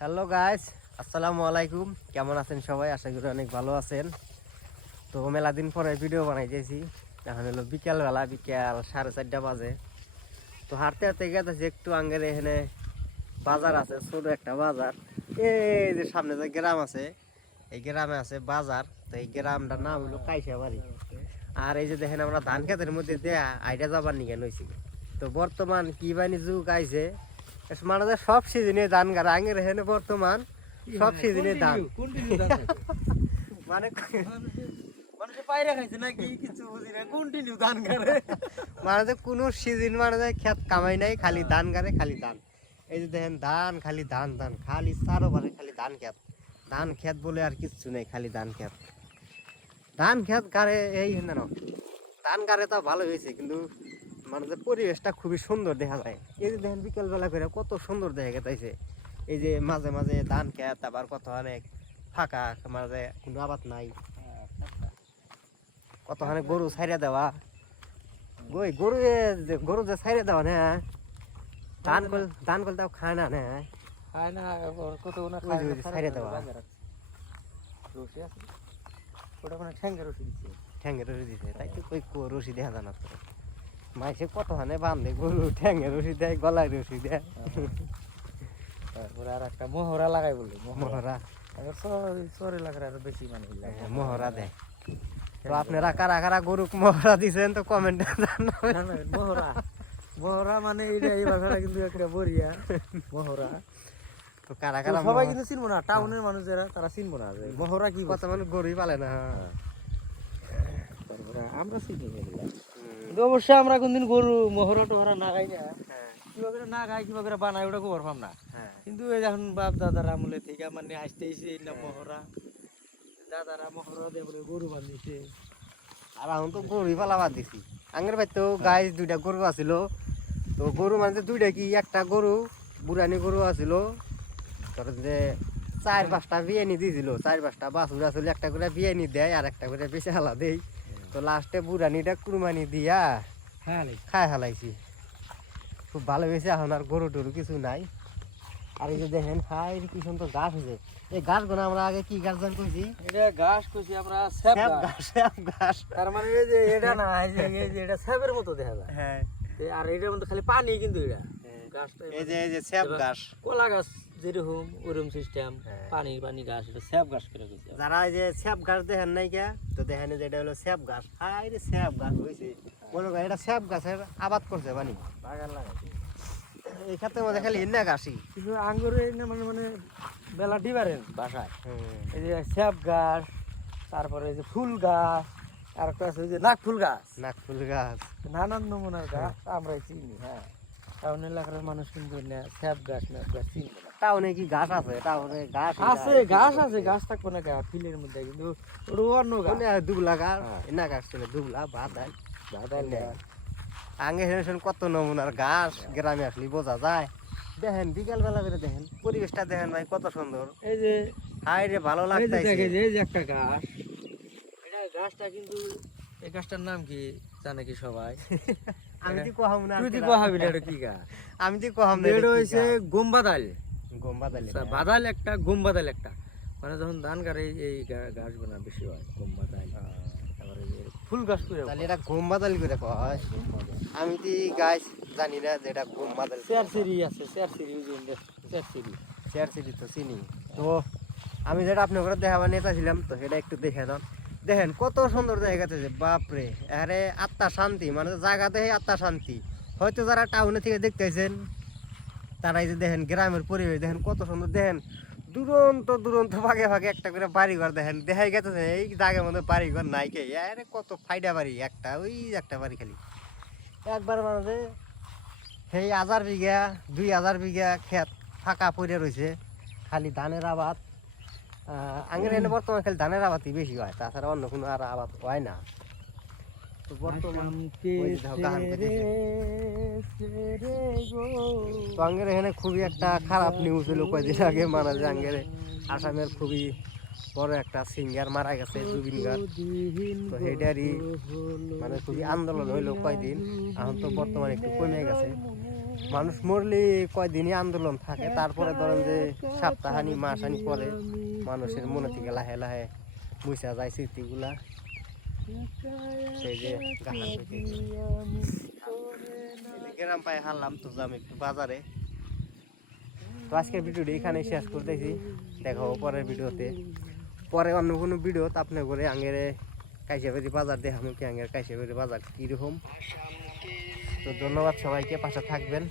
Hello guys, আসসালামু আলাইকুম। কেমন আছেন সবাই? আশা করি অনেক ভালো আছেন। তো মেলা দিন পরে ভিডিও বানাইতেছি। এখন হলো বিকালবেলা, বিকাল 4:30 বাজে। তো হাঁটতে হাঁটতে গেতেছি একটু আঙ্গের এখানে বাজার আছে, ছোট একটা বাজার। এই যে সামনে যে গ্রাম আছে, এই গ্রামে আছে বাজার। তো এই গ্রামটার নাম হলো কাইসাবাড়ি। আর এই যে দেখেন আমরা ধান খেতের মধ্যে দেয়া আইডা যাবার নিয়ে নইছি। তো বর্তমান কি বানি যুগ আইছে, মানে সব সিজনে ধান গাড়া আঙের এখানে বর্তমান সব সিজনে ধান মানে মানে কোনো সিজন মানে খেত কামাই নাই, খালি ধান গাড়ে খালি ধান। এই যে দেখেন ধান, খালি ধান ধান, খালি চারোপাশে খালি ধান খেত। ধান খেত বলে আর কিচ্ছু নেই, খালি ধান খেত। ধান খেত গাড়ে এই না ধান গাড়ে তো ভালো হয়েছে, কিন্তু মানে যে পরিবেশটা খুবই সুন্দর দেখা যায়। এই যে দেখেন বিকেলবেলা করে কত সুন্দর দেখা গেছে। এই যে মাঝে মাঝে ধান খেত, আবার কত অনেক ফাঁকা, মাঝে কোনো আবাদ নাই, কতখানে গরু ছাইড়া দেওয়া। গরু যে ছাইড়া দেওয়া না, ধান কল তাও খায় না না, ছাইড়া দেওয়া ঠ্যাঙ্গে রশি দিছে। তাই তো কই রশি দেখা যায় না তো, মাইসে কতখানে বান্ধে গরু, ঠ্যাঙ্গে রশি দেয়, গলায় রশি দেয়। তারপরে আর একটা মোহরা লাগাই বলে মোহরা চর এলাকার আরো বেশি মানে মোহরা দেয়। তো আপনারা কারা কারা গরু মোহরা দিছেন তো কমেন্টে জানাবেন। মোহরা মোহরা মানে এটা এবার কিন্তু একটা বড়িয়া মোহরা। তো কারা কারা সবাই কিন্তু চিনবো না, টাউনের মানুষ যারা তারা চিনবো না মোহরা কি। কত মানুষ গরুই পালে না। তারপরে আমরা চিনি এগুলা, কিন্তু অবশ্যই আমরা কোনদিন গরু মোহরা টোহরা না খাই না। কিভাবে না খাই, কিভাবে বানাই ওটা খবর পাম না। কিন্তু এই যখন বাপ দাদার আমলে থেকে মানে আসতেছে না মোহরা, দাদারা মোহরা দিয়ে বলে গরু বাঁধিছে। আর এখন তো গরুই পালা বাদ দিছি। আগের বাড়ি তো গাই দুইটা গরু আছিল। তো গরু মানে দুইটা কি, একটা গরু বুড়ানি গরু আছিল, ধরেন যে 4-5টা বিয়ানি দিয়েছিল, 4-5টা বাছুর আসল, একটা করে বিয়ানি দেয় আর একটা করে বেশি হালা দেয়। তো লাস্টে বুড়ানিটা কুরবানি দিয়া খাই হালাইছি, খুব ভালো হয়েছে। এখন আর গরু টরু কিছু নাই। আর এই যে দেখেন হাই কি সুন্দর গাছ হয়েছে। এই গাছগুলো আমরা আগে কি গাছ জান কইছি? এটা ঘাস কইছি আমরা, স্যাপ ঘাস। স্যাপ ঘাস। তার মানে এই যে এটা না, এই যে এটা স্যাপের মতো দেখা যায়। হ্যাঁ, আর এটার মধ্যে খালি পানি, কিন্তু এটা গাছটা এই যে স্যাপ ঘাস, কলা গাছ যেরকম ওরকম সিস্টেম, পানি পানি ঘাস, এটা স্যাপ ঘাস করে কইছে। যারা এই যে স্যাপ ঘাস দেখেন নাই কে, তো দেখেন যে এটা হলো স্যাপ ঘাস। হাই রে স্যাপ ঘাস হইছে, মনে করেন এটা স্যাপ গাছের আবাদ করছে বানি, বাগান লাগাইছে। এই ক্ষেত্রের মধ্যে খালি এনে ঘাসি। কিন্তু আঙ্গুরে মানে মানে বেলা ডিফারেন্ট বাসায়। এই যে স্যাপ গাছ, তারপরে এই যে ফুল গাছ, আর একটা আছে ওই যে নাক ফুল গাছ। নাক ফুল গাছ, নানান নমুনার গাছ আমরা চিনি। হ্যাঁ, টাউন এলাকার মানুষ কিন্তু স্যাপ গাছ না গাছ চিনবে না। টাউনে কি গাছ আছে? টাউনে গাছ আছে, গাছ আছে, গাছ থাকবো না ফিলের মধ্যে, কিন্তু ওটা অন্য গাছ। দুবলা গাছ, এনা গাছ ছিল দুবলা বাদাল বাদাল গাছ। আগে হেন কত নমুনার গাছ গ্রামে আসলে বোঝা যায়। দেখেন বিকাল বেলা করে দেখেন পরিবেশটা দেখেন ভাই কত সুন্দর। এই যে হাই রে ভালো লাগতেছে। এই যে একটা গাছ, এটা গাছটা কিন্তু, এই গাছটার নাম কি জানে কি সবাই? আমি তো কহাম না, তুই তো কহাবি না এটা কি গাছ? আমি তো কহাম না। এটা হইছে গমবাদাল। গমবাদাল, বাদাল একটা, গমবাদাল একটা। মানে যখন ধান গাড়ে এই গাছ গোনা বেশি হয়, গমবাদাল। তারপরে ফুল গাছ করে, তাহলে এটা গমবাদাল করে কয়। আমি তো গাছ জানি না যে এটা গমবাদাল। চেয়ারসিরি আছে, চেয়ারসিরি, চেয়ারসিরি, চেয়ারসিরি তো চিনি। তো আমি যেটা আপনার ঘরে দেখাবার নেতা ছিলাম, তো সেটা একটু দেখে দাও। দেখেন কত সুন্দর জায়গাতে, বাপরে, আরে আত্মা শান্তি, মানে জায়গা দেখে আত্মা শান্তি। হয়তো যারা টাউনে থেকে দেখতেছেন তারা এই যে দেখেন গ্রামের পরিবেশ দেখেন কত সুন্দর। দেখেন দুরন্ত দুরন্ত ভাগে ভাগে একটা করে বাড়িঘর দেখেন দেখাই গেছে। এই জায়গার মধ্যে বাড়িঘর নাই কে, আরে কত ফাইডা বাড়ি, একটা ওই একটা বাড়ি খালি একবার মানে সেই 1000 বিঘা 2000 বিঘা ক্ষেত ফাঁকা পড়ে রয়েছে, খালি ধানের আবাদ। আগের এনে বর্তমানে খালি ধানের আবাদই বেশি হয়, তাছাড়া অন্য কোনো আর আবাদ হয় না। তো আঙ্গের এখানে খুবই একটা খারাপ নিউজ হলো কয়েকদিন আগে, মানে যে আঙ্গের আসামের খুবই বড় একটা সিঙ্গার মারা গেছে জুবিন গার্গ। তো সেটারই মানে খুবই আন্দোলন হইলো কয়দিন, এখন তো বর্তমানে একটু কমে গেছে। মানুষ মরলে কয়দিনই আন্দোলন থাকে, তারপরে ধরেন যে সপ্তাহানি মাসহানি পরে মানুষের মনে থেকে লাহে লাহে মুছা যায় স্মৃতিগুলা। সেই যে গ্রাম পায়ে হারলাম তো যাম একটু বাজারে। তো আজকের ভিডিওটি এখানে শেষ করতেছি, দেখা হবে পরের ভিডিওতে। পরে অন্য কোনো ভিডিও আপনি করে আঙের কাইসাবাড়ি বাজার দেখানো কি আঙের কাইসাবাড়ি বাজার কীরকম। তো ধন্যবাদ সবাইকে, পাশে থাকবেন।